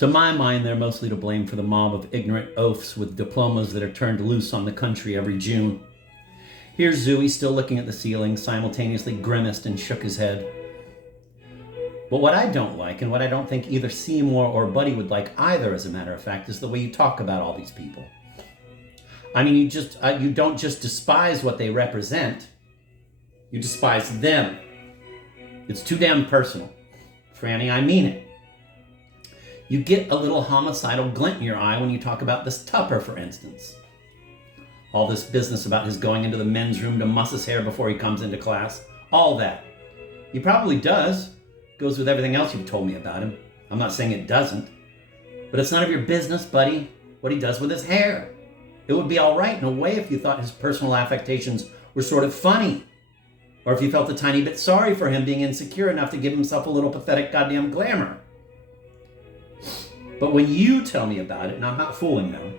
To my mind, they're mostly to blame for the mob of ignorant oafs with diplomas that are turned loose on the country every June. Here's Zooey still looking at the ceiling, simultaneously grimaced and shook his head. But what I don't like, and what I don't think either Seymour or Buddy would like either, as a matter of fact, is the way you talk about all these people. I mean, you don't just despise what they represent, you despise them. It's too damn personal. Franny, I mean it. You get a little homicidal glint in your eye when you talk about this Tupper, for instance. All this business about his going into the men's room to muss his hair before he comes into class. All that. He probably does. Goes with everything else you've told me about him. I'm not saying it doesn't. But it's none of your business, buddy, what he does with his hair. It would be all right in a way if you thought his personal affectations were sort of funny. Or if you felt a tiny bit sorry for him being insecure enough to give himself a little pathetic goddamn glamour. But when you tell me about it, and I'm not fooling them,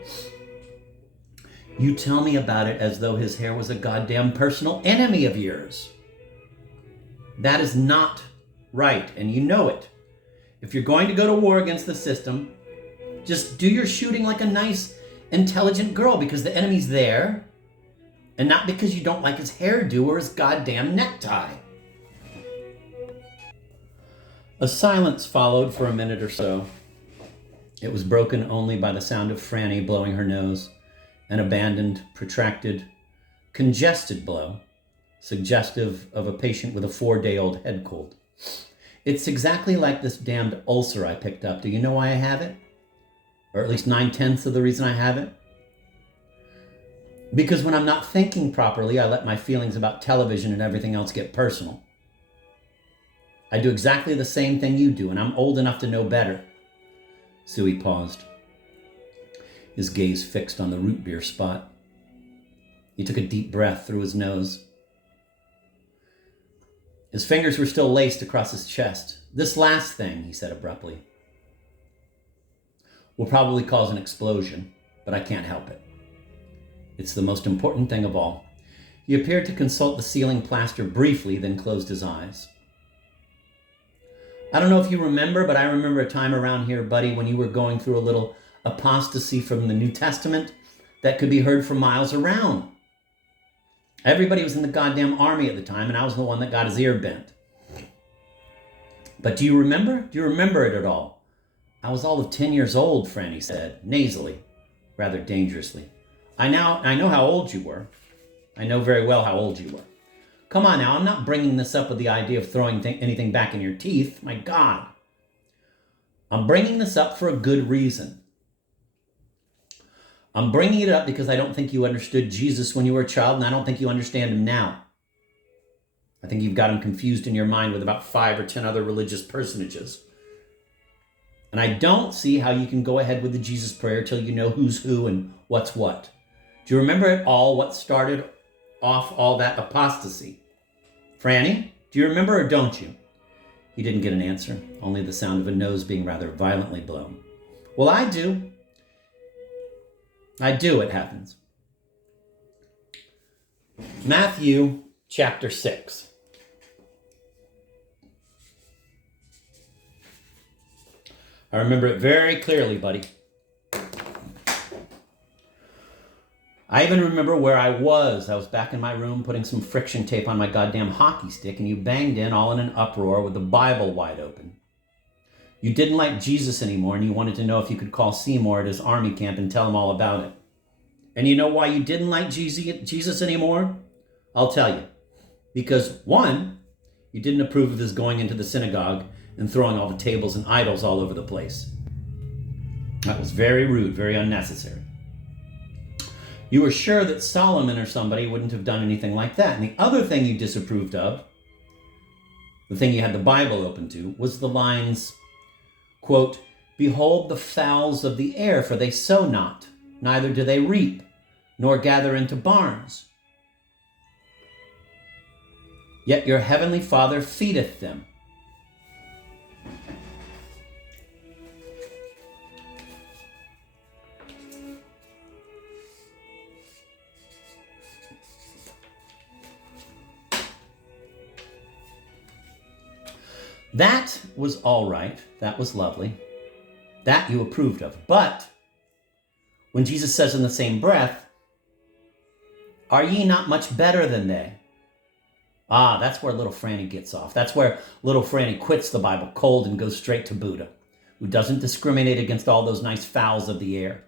you tell me about it as though his hair was a goddamn personal enemy of yours. That is not right, and you know it. If you're going to go to war against the system, just do your shooting like a nice, intelligent girl, because the enemy's there, and not because you don't like his hairdo or his goddamn necktie. A silence followed for a minute or so. It was broken only by the sound of Franny blowing her nose, an abandoned, protracted, congested blow, suggestive of a patient with a 4-day-old head cold. It's exactly like this damned ulcer I picked up. Do you know why I have it? Or at least 9/10 of the reason I have it? Because when I'm not thinking properly, I let my feelings about television and everything else get personal. I do exactly the same thing you do, and I'm old enough to know better. Zooey paused, his gaze fixed on the root beer spot. He took a deep breath through his nose. His fingers were still laced across his chest. This last thing, he said abruptly, will probably cause an explosion, but I can't help it. It's the most important thing of all. He appeared to consult the ceiling plaster briefly, then closed his eyes. I don't know if you remember, but I remember a time around here, buddy, when you were going through a little apostasy from the New Testament that could be heard for miles around. Everybody was in the goddamn army at the time, and I was the one that got his ear bent. But do you remember? Do you remember it at all? I was all of 10 years old, Franny said, nasally, rather dangerously. I know how old you were. I know very well how old you were. Come on now, I'm not bringing this up with the idea of throwing anything back in your teeth. My God. I'm bringing this up for a good reason. I'm bringing it up because I don't think you understood Jesus when you were a child, and I don't think you understand him now. I think you've got him confused in your mind with about 5 or 10 other religious personages. And I don't see how you can go ahead with the Jesus prayer till you know who's who and what's what. Do you remember at all what started off all that apostasy? Franny, do you remember or don't you? He didn't get an answer, only the sound of a nose being rather violently blown. Well, I do. I do, it happens. Matthew chapter 6. I remember it very clearly, buddy. I even remember where I was. I was back in my room putting some friction tape on my goddamn hockey stick, and you banged in all in an uproar with the Bible wide open. You didn't like Jesus anymore, and you wanted to know if you could call Seymour at his army camp and tell him all about it. And you know why you didn't like Jesus anymore? I'll tell you. Because, one, you didn't approve of his going into the synagogue and throwing all the tables and idols all over the place. That was very rude, very unnecessary. You were sure that Solomon or somebody wouldn't have done anything like that. And the other thing you disapproved of, the thing you had the Bible open to, was the lines, quote, "Behold the fowls of the air, for they sow not, neither do they reap, nor gather into barns. Yet your heavenly Father feedeth them." That was all right. That was lovely. That you approved of. But when Jesus says in the same breath, are ye not much better than they? Ah, that's where little Franny gets off. That's where little Franny quits the Bible cold and goes straight to Buddha, who doesn't discriminate against all those nice fowls of the air,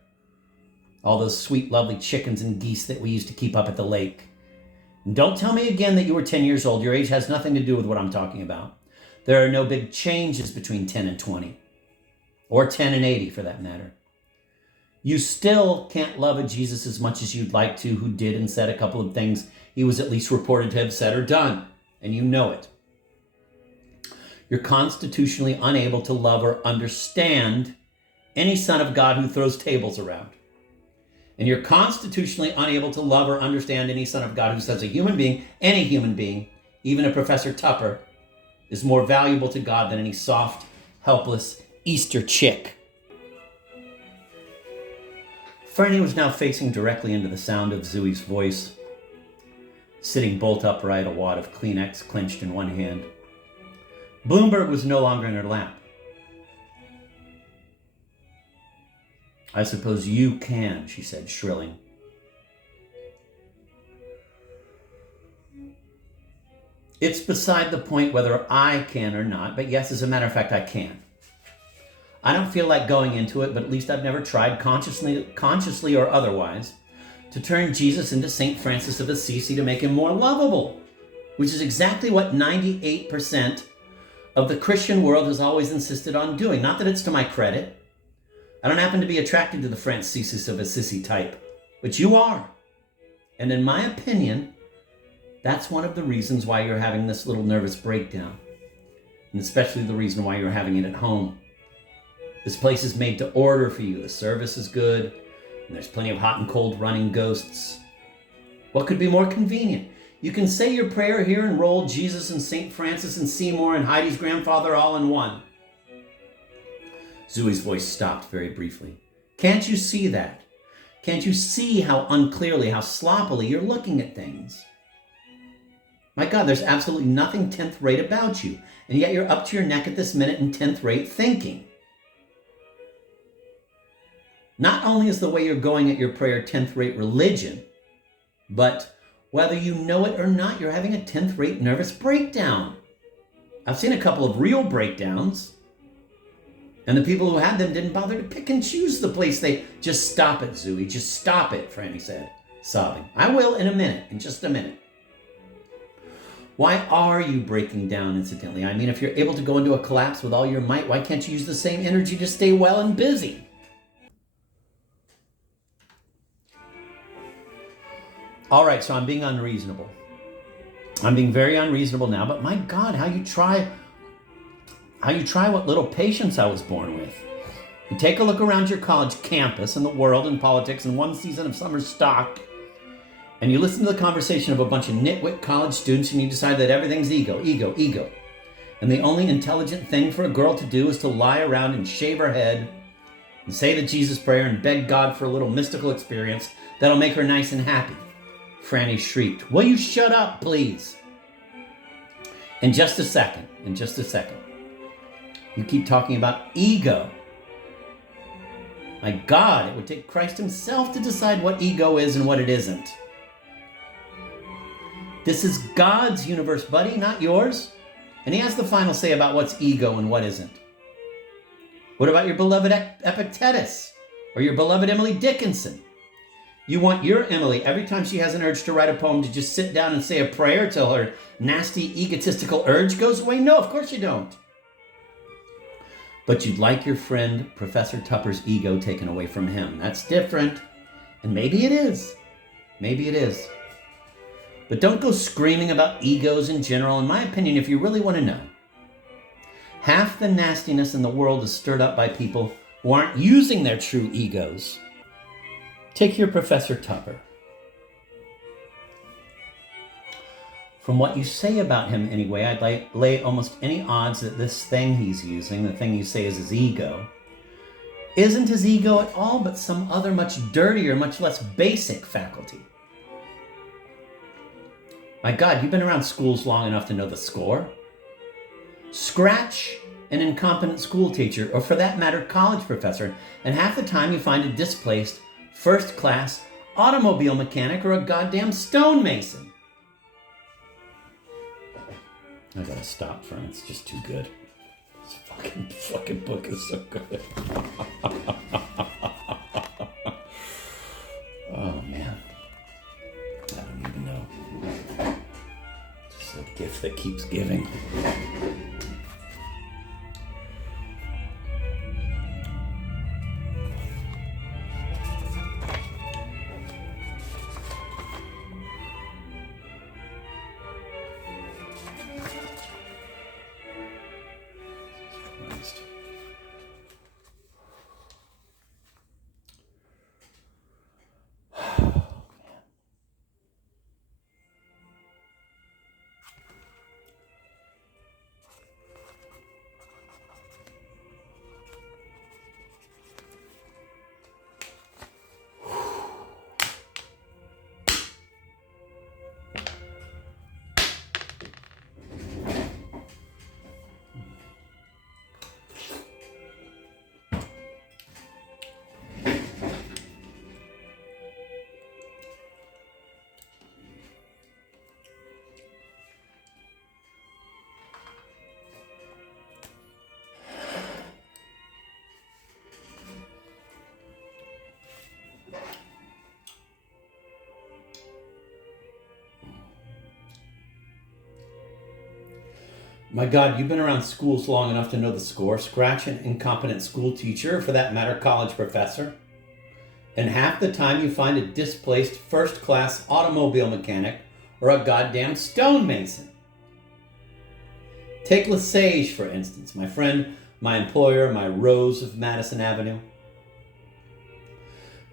all those sweet, lovely chickens and geese that we used to keep up at the lake. And don't tell me again that you were 10 years old. Your age has nothing to do with what I'm talking about. There are no big changes between 10 and 20, or 10 and 80 for that matter. You still can't love a Jesus as much as you'd like to, who did and said a couple of things he was at least reported to have said or done, and you know it. You're constitutionally unable to love or understand any son of God who throws tables around. And you're constitutionally unable to love or understand any son of God who says a human being, any human being, even a Professor Tupper, is more valuable to God than any soft, helpless Easter chick. Franny was now facing directly into the sound of Zooey's voice, sitting bolt upright, a wad of Kleenex clenched in one hand. Bloomberg was no longer in her lap. I suppose you can, she said, shrilling. It's beside the point whether I can or not, but yes, as a matter of fact, I can. I don't feel like going into it, but at least I've never tried, consciously or otherwise, to turn Jesus into St. Francis of Assisi to make him more lovable, which is exactly what 98% of the Christian world has always insisted on doing. Not that it's to my credit. I don't happen to be attracted to the Francis of Assisi type, but you are. And in my opinion, that's one of the reasons why you're having this little nervous breakdown, and especially the reason why you're having it at home. This place is made to order for you. The service is good, and there's plenty of hot and cold running ghosts. What could be more convenient? You can say your prayer here and roll Jesus and St. Francis and Seymour and Heidi's grandfather all in one. Zooey's voice stopped very briefly. Can't you see that? Can't you see how unclearly, how sloppily you're looking at things? My God, there's absolutely nothing 10th rate about you, and yet you're up to your neck at this minute in 10th rate thinking. Not only is the way you're going at your prayer 10th rate religion, but whether you know it or not, you're having a 10th rate nervous breakdown. I've seen a couple of real breakdowns, and the people who had them didn't bother to pick and choose the place. They just stop it, Zooey. Just stop it, Franny said, sobbing. I will in a minute, in just a minute. Why are you breaking down, incidentally? I mean, if you're able to go into a collapse with all your might, why can't you use the same energy to stay well and busy? All right, so I'm being unreasonable. I'm being very unreasonable now, but my God, how you try what little patience I was born with. You take a look around your college campus and the world and politics and one season of summer stock, and you listen to the conversation of a bunch of nitwit college students, and you decide that everything's ego. And the only intelligent thing for a girl to do is to lie around and shave her head and say the Jesus prayer and beg God for a little mystical experience that'll make her nice and happy. Franny shrieked. Will you shut up, please? In just a second. You keep talking about ego. My God, it would take Christ himself to decide what ego is and what it isn't. This is God's universe, buddy, not yours. And he has the final say about what's ego and what isn't. What about your beloved Epictetus or your beloved Emily Dickinson? You want your Emily, every time she has an urge to write a poem, to just sit down and say a prayer till her nasty, egotistical urge goes away? No, of course you don't. But you'd like your friend Professor Tupper's ego taken away from him. That's different. And maybe it is. But don't go screaming about egos in general. In my opinion, if you really want to know, half the nastiness in the world is stirred up by people who aren't using their true egos. Take your Professor Tupper. From what you say about him anyway, I'd lay almost any odds that this thing he's using, the thing you say is his ego, isn't his ego at all, but some other much dirtier, much less basic faculty. My God, you've been around schools long enough to know the score. Scratch an incompetent school teacher, or for that matter, college professor, and half the time you find a displaced, first-class automobile mechanic or a goddamn stonemason. I gotta stop, friend. It's just too good. This fucking book is so good. Oh, man. I don't even know. Just a gift that keeps giving. My God, you've been around schools long enough to know the score. Scratch an incompetent school teacher, or for that matter, college professor. And half the time you find a displaced first-class automobile mechanic or a goddamn stonemason. Take Lesage, for instance, my friend, my employer, my Rose of Madison Avenue.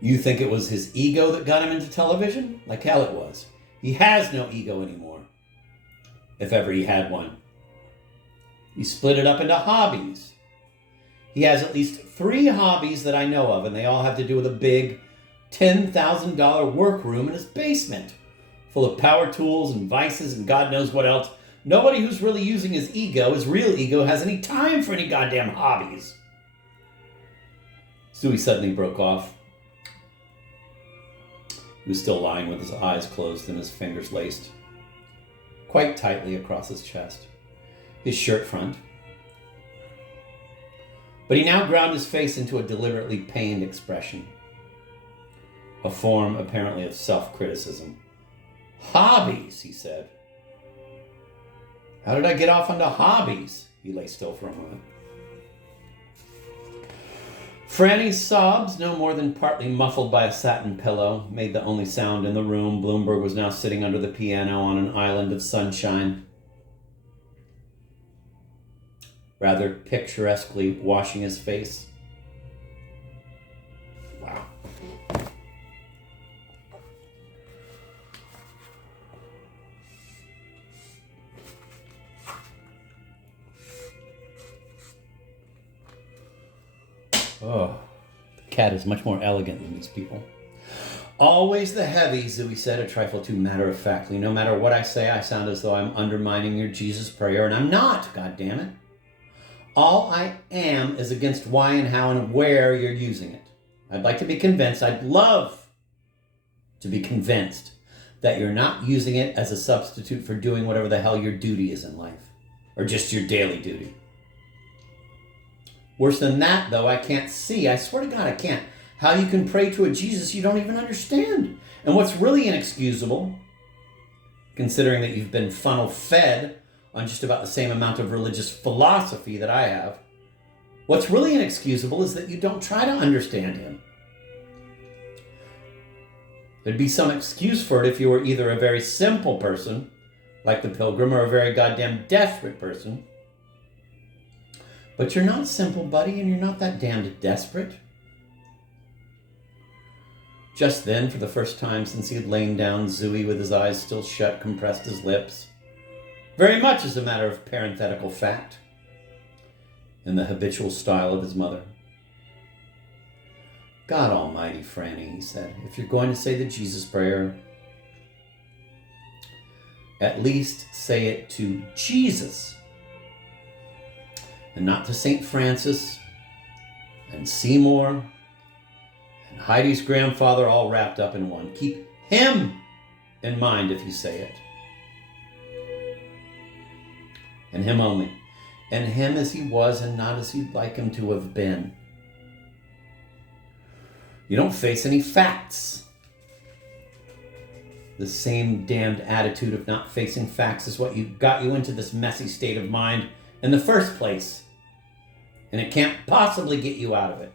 You think it was his ego that got him into television? Like hell it was. He has no ego anymore. If ever he had one. He split it up into hobbies. He has at least 3 hobbies that I know of, and they all have to do with a big $10,000 workroom in his basement, full of power tools and vices and God knows what else. Nobody who's really using his ego, his real ego, has any time for any goddamn hobbies. Zooey suddenly broke off. He was still lying with his eyes closed and his fingers laced quite tightly across his chest, his shirt front. But he now ground his face into a deliberately pained expression, a form apparently of self-criticism. Hobbies, he said. How did I get off onto hobbies? He lay still for a moment. Franny's sobs, no more than partly muffled by a satin pillow, made the only sound in the room. Bloomberg was now sitting under the piano on an island of sunshine, rather picturesquely washing his face. Wow. Oh, the cat is much more elegant than these people. Always the heavy, Zooey said, a trifle too matter-of-factly. No matter what I say, I sound as though I'm undermining your Jesus prayer, and I'm not, goddammit. All I am is against why and how and where you're using it. I'd like to be convinced, I'd love to be convinced that you're not using it as a substitute for doing whatever the hell your duty is in life, or just your daily duty. Worse than that, though, I can't see, I swear to God I can't, how you can pray to a Jesus you don't even understand. And what's really inexcusable, considering that you've been funnel-fed on just about the same amount of religious philosophy that I have, what's really inexcusable is that you don't try to understand him. There'd be some excuse for it if you were either a very simple person, like the pilgrim, or a very goddamn desperate person. But you're not simple, buddy, and you're not that damned desperate. Just then, for the first time since he had lain down, Zooey, with his eyes still shut, compressed his lips, very much as a matter of parenthetical fact, in the habitual style of his mother. God almighty, Franny, he said, if you're going to say the Jesus prayer, at least say it to Jesus. and not to St. Francis and Seymour and Heidi's grandfather all wrapped up in one. Keep him in mind if you say it. And him only. And him as he was and not as you'd like him to have been. You don't face any facts. The same damned attitude of not facing facts is what got you into this messy state of mind in the first place. And it can't possibly get you out of it.